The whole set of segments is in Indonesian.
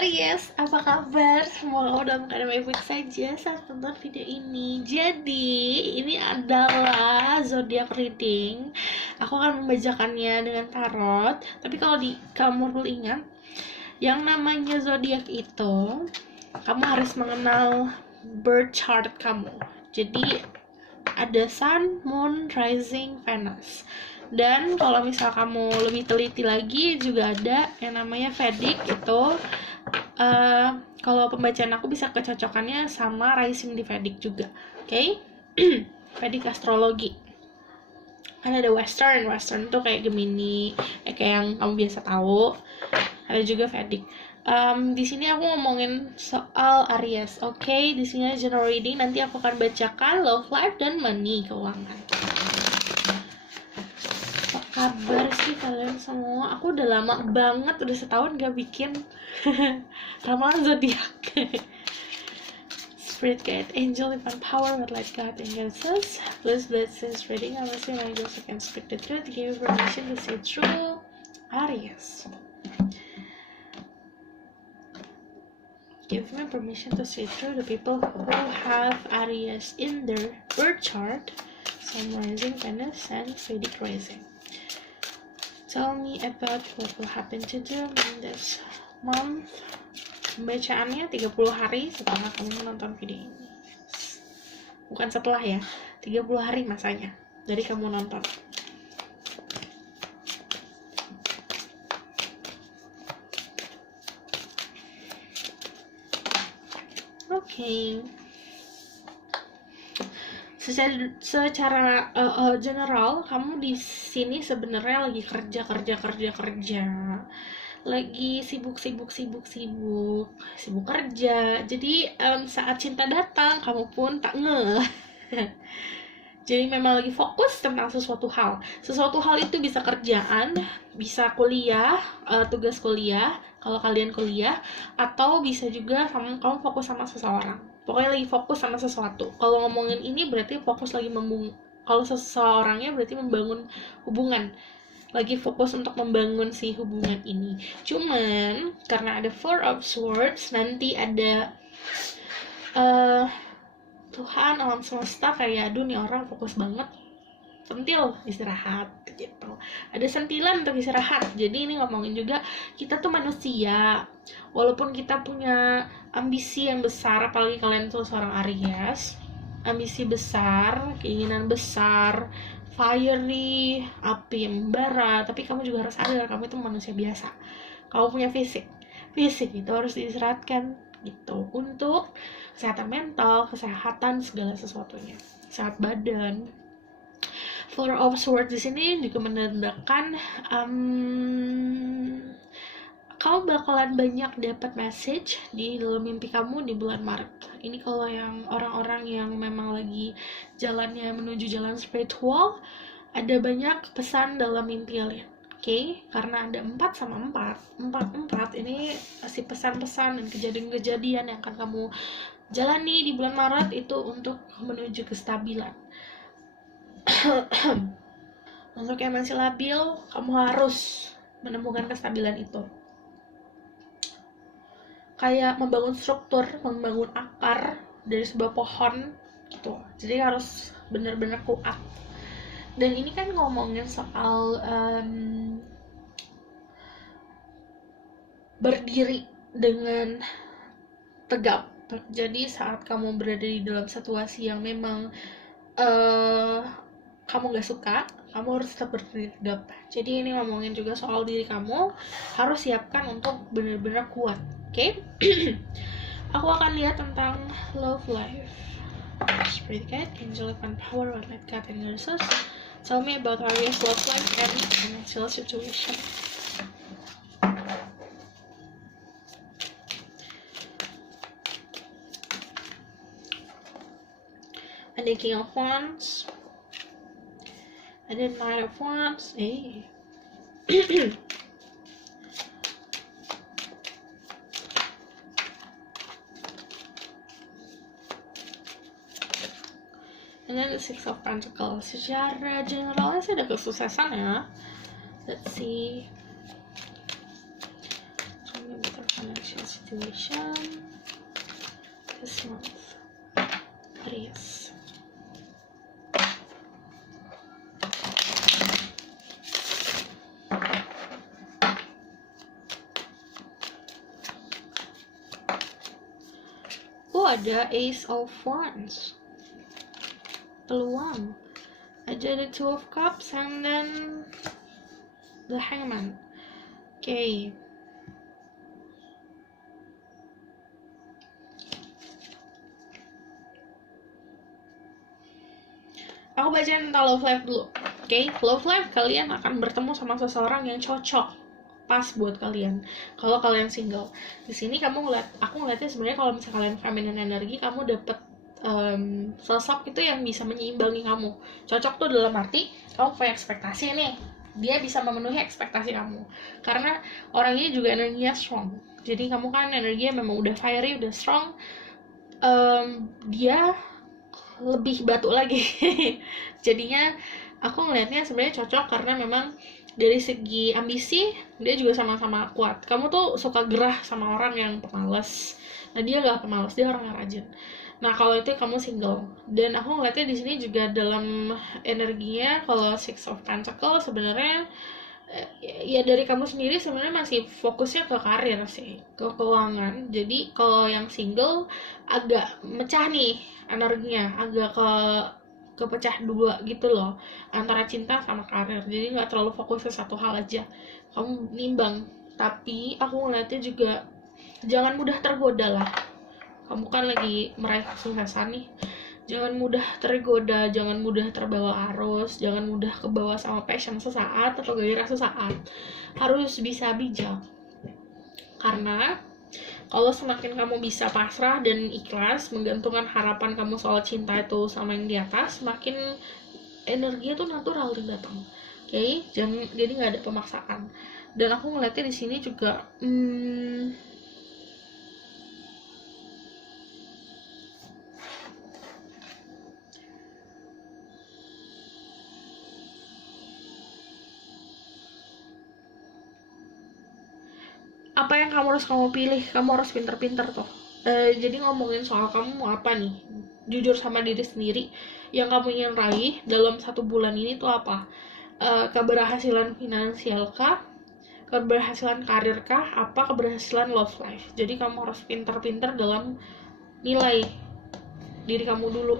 Aries, apa kabar? Semoga kamu dalam keadaan baik-baik saja saat tonton video ini. Jadi, ini adalah zodiak reading. Aku akan membacakannya dengan tarot. Tapi kalau kamu perlu ingat, yang namanya zodiak itu, kamu harus mengenal birth chart kamu. Jadi, ada Sun, Moon, Rising, Venus. Dan kalau misal kamu lebih teliti lagi juga ada yang namanya Vedic itu. Kalau pembacaan aku bisa kecocokannya sama rising di Vedic juga, oke? Vedic astrologi. Kan ada Western tuh kayak Gemini, kayak yang kamu biasa tahu. Ada juga Vedic. Di sini aku ngomongin soal Aries, oke? Di sini general reading, nanti aku akan bacakan love life dan money, keuangan. Kabar sih kalian semua? Aku udah lama banget, udah setahun gak bikin ramalan zodiak. Spirit guide, angel, divine power, what light God and goddesses, please bless this reading. I will say angels who can speak the truth, give you permission to see through Aries. Give me permission to see through the people who have Aries in their birth chart, Sun rising, Venus, and Vedic rising. Tell me about what will happen to them in this month. Pembacaannya 30 hari setelah kamu menonton video ini. Bukan setelah ya, 30 hari masanya dari kamu nonton. Oke. Secara general, kamu di sini sebenarnya lagi kerja, lagi sibuk kerja. Jadi saat cinta datang, kamu pun tak ngeh. Jadi memang lagi fokus tentang sesuatu hal itu bisa kerjaan, bisa kuliah, tugas kuliah kalau kalian kuliah, atau bisa juga kamu fokus sama seseorang. Pokoknya lagi fokus sama sesuatu. Kalau ngomongin ini berarti fokus lagi kalau seseorangnya berarti membangun hubungan. Lagi fokus untuk membangun si hubungan ini. Cuman karena ada Four of Swords, nanti ada Tuhan, alam semesta kayak aduh nih orang fokus banget, sentil istirahat gitu. Ada sentilan untuk istirahat. Jadi ini ngomongin juga kita tuh manusia, walaupun kita punya ambisi yang besar, apalagi kalian tuh seorang Aries, ambisi besar, keinginan besar, fiery, api yang membara, tapi kamu juga harus sadar kamu itu manusia biasa. Kamu punya fisik itu harus diistirahatkan gitu, untuk kesehatan mental, kesehatan segala sesuatunya, sehat badan. Four of Swords di sini juga menandakan kamu bakalan banyak dapat message di dalam mimpi kamu di bulan Maret. Ini kalau yang orang-orang yang memang lagi jalannya menuju jalan spiritual, ada banyak pesan dalam mimpi kalian. Oke, karena ada 4 sama 4 ini masih pesan-pesan dan kejadian-kejadian yang akan kamu jalani di bulan Maret itu untuk menuju kestabilan. Untuk yang masih labil, kamu harus menemukan kestabilan itu. Kayak membangun struktur, membangun akar dari sebuah pohon gitu. Jadi harus benar-benar kuat. Dan ini kan ngomongin soal berdiri dengan tegap. Jadi saat kamu berada di dalam situasi yang memang kamu gak suka, kamu harus tetap berdiri tegap. Jadi ini ngomongin juga soal diri kamu, harus siapkan untuk benar-benar kuat. Oke? Aku akan lihat tentang love life. Spirit guide, angel, divine power, what light God and goddesses, tell me about Aries love life and financial situation. And the King of Wands, and then Knight of Wands. Hey. And then the Six of Pentacles. Secara generalnya sih ada kesuksesan ya. Let's see. Better financial situation this month. Aries. Ada Ace of Wands, peluang. Ada the Two of Cups and then the Hangman. Okay. Aku bacain tentang love life dulu. Okay, love life kalian akan bertemu sama seseorang yang cocok pas buat kalian kalau kalian single. Di sini aku ngeliatnya sebenarnya kalau misalnya kalian feminine energi, kamu dapet sosok itu yang bisa menyeimbangi kamu. Cocok tuh dalam arti kamu punya ekspektasi nih, dia bisa memenuhi ekspektasi kamu, karena orang ini juga energinya strong. Jadi kamu kan energinya memang udah fiery, udah strong, dia lebih batu lagi. Jadinya aku ngeliatnya sebenarnya cocok karena memang dari segi ambisi dia juga sama-sama kuat. Kamu tuh suka gerah sama orang yang pemalas, nah dia nggak pemalas, dia orang yang rajin. Nah kalau itu kamu single, dan aku ngeliatnya di sini juga dalam energinya kalau Six of Pentacles sebenarnya ya dari kamu sendiri sebenarnya masih fokusnya ke karir sih, ke keuangan. Jadi kalau yang single agak mecah nih energinya, agak kepecah dua gitu loh, antara cinta sama karir. Jadi nggak terlalu fokus ke satu hal aja, kamu nimbang. Tapi aku ngeliatnya juga jangan mudah tergoda lah, kamu kan lagi meraih kesuksesan nih. Jangan mudah tergoda, jangan mudah terbawa arus, jangan mudah kebawa sama passion sesaat atau gairah sesaat. Harus bisa bijak, karena kalau semakin kamu bisa pasrah dan ikhlas menggantungkan harapan kamu soal cinta itu sama yang di atas, semakin energinya tuh natural datang. Oke, jadi nggak ada pemaksaan. Dan aku ngeliatnya di sini juga apa yang kamu pilih, kamu harus pinter-pinter tuh. Jadi ngomongin soal kamu mau apa nih, jujur sama diri sendiri. Yang kamu ingin raih dalam 1 bulan ini tuh apa? Keberhasilan finansial kah, keberhasilan karir kah, apa keberhasilan love life? Jadi kamu harus pinter-pinter dalam nilai diri kamu dulu.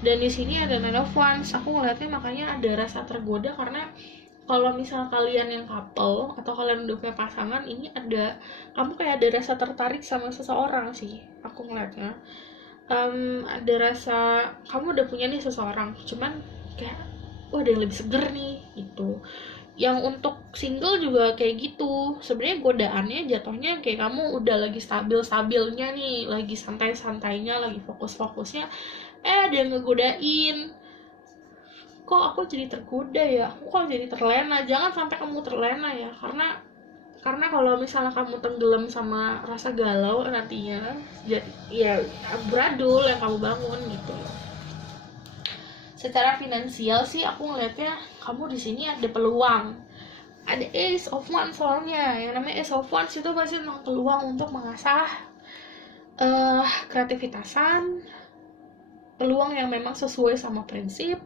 Dan di sini ada Nine of Wands. Aku ngeliatnya makanya ada rasa tergoda, karena kalau misal kalian yang couple atau kalian udah punya pasangan, ini kamu kayak ada rasa tertarik sama seseorang sih, aku ngeliatnya. Ada rasa kamu udah punya nih seseorang, cuman kayak ada yang lebih seger nih gitu. Yang untuk single juga kayak gitu, sebenarnya godaannya jatuhnya kayak kamu udah lagi stabilnya nih, lagi santai-santainya, lagi fokus-fokusnya, ada yang ngegodain. Kok aku jadi tergoda ya, aku kok jadi terlena. Jangan sampai kamu terlena ya, karena kalau misalnya kamu tenggelam sama rasa galau nantinya, ya beradul yang kamu bangun gitu. Secara finansial sih aku ngeliatnya kamu di sini ada peluang. Ada Ace of Wands soalnya. Yang namanya Ace of Wands itu pasti tentang peluang untuk mengasah kreativitasan, peluang yang memang sesuai sama prinsip,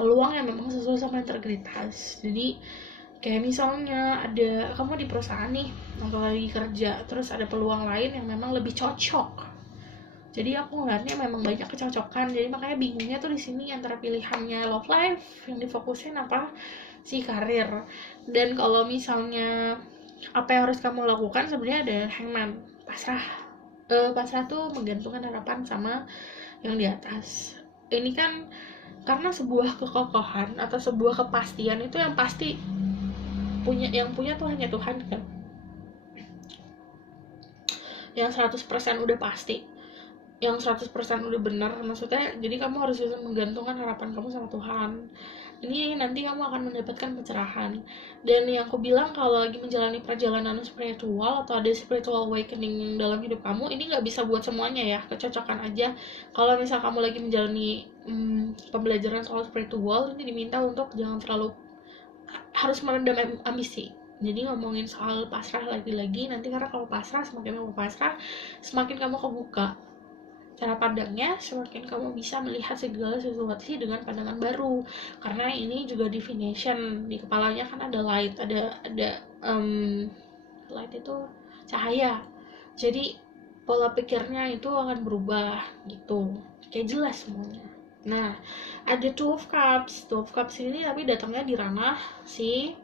peluang yang memang sesuai sama integritas. Jadi kayak misalnya ada kamu di perusahaan nih atau lagi kerja, terus ada peluang lain yang memang lebih cocok. Jadi aku ngeliatnya memang banyak kecocokan. Jadi makanya bingungnya tuh di sini antara pilihannya love life yang difokusin apa si karir. Dan kalau misalnya apa yang harus kamu lakukan, sebenarnya ada Hangman, pasrah. Pasrah tuh menggantungkan harapan sama yang di atas. Ini kan karena sebuah kekokohan atau sebuah kepastian itu yang pasti yang punya tuh hanya Tuhan kan, yang 100% udah pasti, yang 100% udah benar, maksudnya. Jadi kamu harus bisa menggantungkan harapan kamu sama Tuhan. Ini nanti kamu akan mendapatkan pencerahan. Dan yang aku bilang, kalau lagi menjalani perjalanan spiritual atau ada spiritual awakening dalam hidup kamu, ini nggak bisa buat semuanya ya, kecocokan aja. Kalau misal kamu lagi menjalani pembelajaran soal spiritual, ini diminta untuk jangan terlalu harus meredam ambisi. Jadi ngomongin soal pasrah lagi-lagi nanti, karena kalau pasrah, semakin kamu pasrah semakin kamu kebuka cara pandangnya, semakin kamu bisa melihat segala sesuatu sih dengan pandangan baru. Karena ini juga definition di kepalanya kan ada light, ada light itu cahaya, jadi pola pikirnya itu akan berubah gitu, kayak jelas semuanya. Nah, ada Two of Cups ini tapi datangnya di ranah si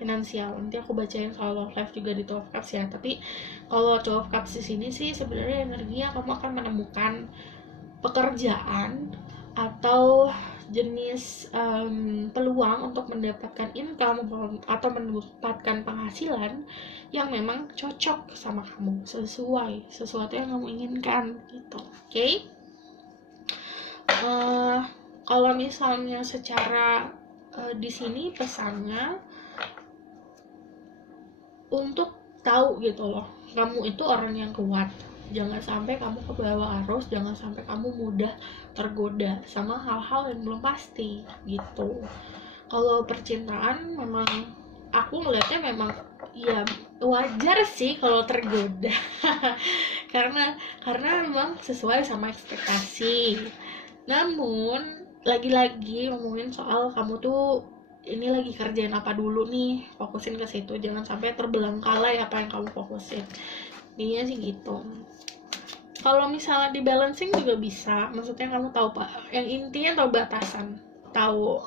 finansial. Nanti aku bacain soal love life juga di Two of Cups ya. Tapi kalau Two of Cups di sini sih sebenarnya energinya kamu akan menemukan pekerjaan atau jenis peluang untuk mendapatkan income atau mendapatkan penghasilan yang memang cocok sama kamu, sesuai sesuatu yang kamu inginkan gitu. Oke? Kalau misalnya secara di sini pesannya untuk tahu gitu loh, kamu itu orang yang kuat, jangan sampai kamu kebawa arus, jangan sampai kamu mudah tergoda sama hal-hal yang belum pasti gitu. Kalau percintaan memang aku ngeliatnya memang ya wajar sih kalau tergoda karena memang sesuai sama ekspektasi. Namun lagi-lagi ngomongin soal kamu tuh ini lagi kerjain apa dulu nih, fokusin ke situ, jangan sampai terbelengkalai apa yang kamu fokusin. Intinya sih gitu. Kalau misalnya di balancing juga bisa, maksudnya kamu tahu pak, yang intinya tahu batasan, tahu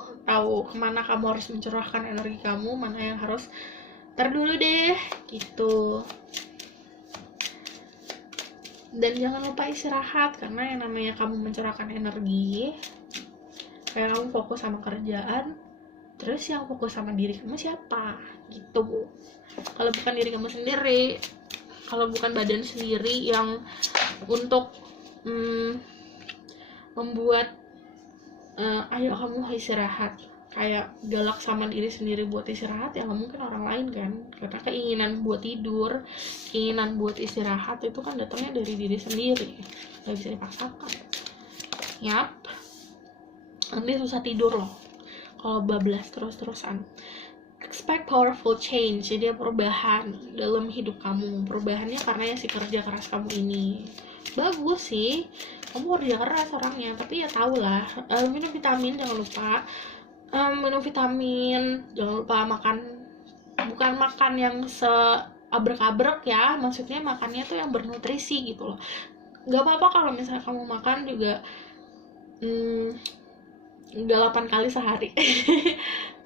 kemana kamu harus mencurahkan energi kamu, mana yang harus dulu deh gitu. Dan jangan lupa istirahat, karena yang namanya kamu mencurahkan energi, kayak kamu fokus sama kerjaan, terus yang fokus sama diri kamu siapa gitu. Kalau bukan diri kamu sendiri, kalau bukan badan sendiri yang untuk membuat ayo kamu istirahat, kayak galak sama diri sendiri buat istirahat, ya nggak mungkin orang lain kan. Karena keinginan buat tidur, keinginan buat istirahat itu kan datangnya dari diri sendiri, nggak bisa dipaksakan. Yap, nanti susah tidur loh kalau bablas terus-terusan. Expect powerful change, jadi perubahan dalam hidup kamu. Perubahannya karena ya si kerja keras kamu ini. Bagus sih, kamu kerja keras orangnya, tapi ya tau lah, minum vitamin jangan lupa. Minum vitamin, jangan lupa makan, bukan makan yang seabrek-abrek ya, maksudnya makannya tuh yang bernutrisi gitu loh. Gak apa-apa kalau misalnya kamu makan juga 8 kali sehari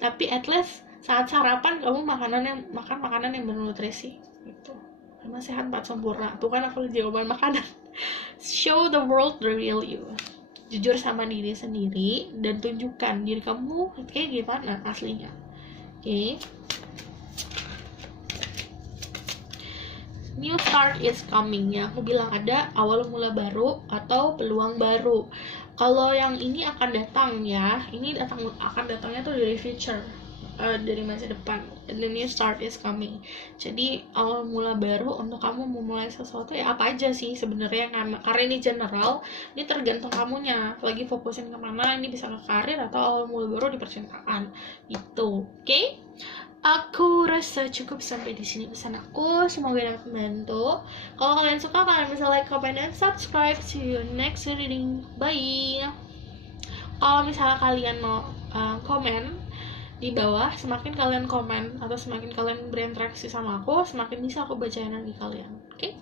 tapi at least saat sarapan kamu makan makanan yang bernutrisi gitu. Karena sehat 4 sempurna tuh kan aku jawaban makanan. Show the world the real you, jujur sama diri sendiri dan tunjukkan diri kamu kayak gimana aslinya. Oke. New start is coming, ya aku bilang ada awal mula baru atau peluang baru. Kalau yang ini akan datang ya, ini akan datangnya tuh dari future, dari masa depan. The new start is coming. Jadi awal mula baru untuk kamu memulai sesuatu ya apa aja sih sebenarnya, karena ini general, ini tergantung kamunya lagi fokusin kemana. Ini bisa ke karir atau awal mula baru di percintaan gitu. Oke? Aku rasa cukup sampai di sini pesan aku. Semoga dapat membantu. Kalau kalian suka, kalian bisa like, comment, dan subscribe. See you next reading. Bye. Kalau misalnya kalian mau komen di bawah, semakin kalian komen atau semakin kalian berinteraksi sama aku, semakin bisa aku bacain lagi kalian. Oke?